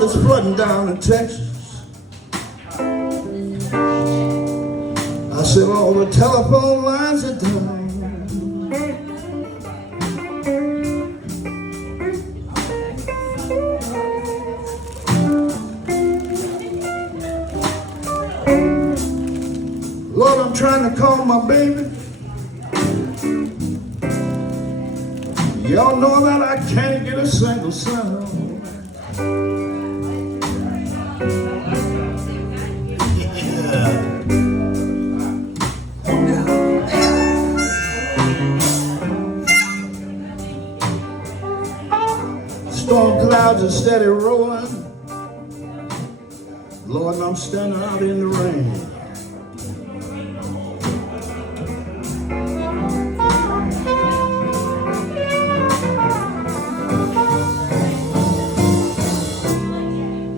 Lord, it's flooding down in Texas. I said, all the telephone lines are down. Lord, I'm trying to call my baby. Y'all know that I can't get a single sound. Storm clouds are steady rolling. Lord, I'm standing out in the rain.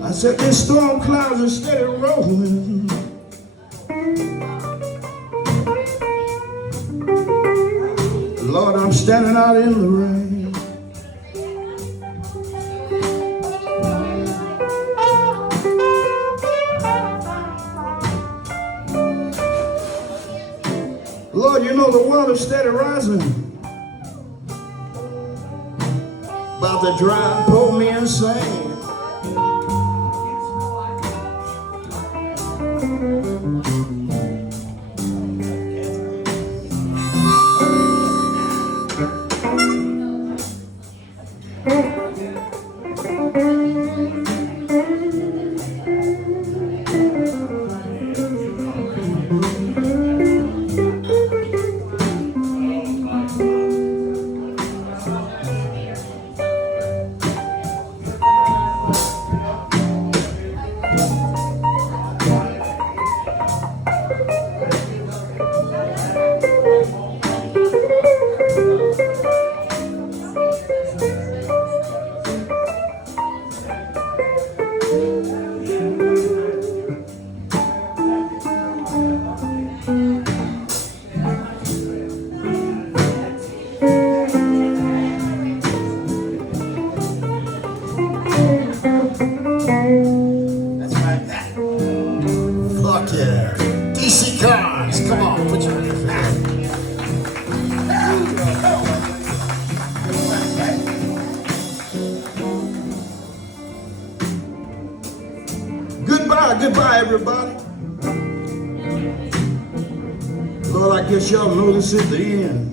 I said, these storm clouds are steady rolling. Lord, I'm standing out in the rain. Lord, you know the water's steady rising. About to drive, pull me insane. Fuck yeah. DC cars, come on, put your hands down. Goodbye, everybody. Lord, I guess y'all know this is the end.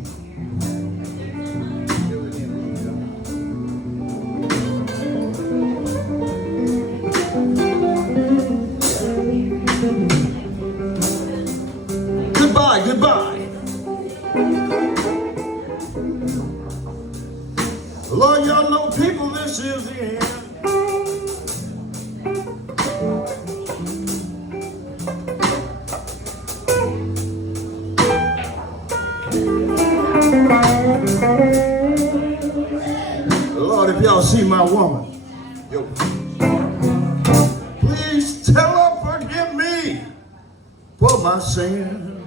Goodbye. Lord, y'all know people, this is the end. Lord, if y'all see my woman, please tell her forgive me for my sin.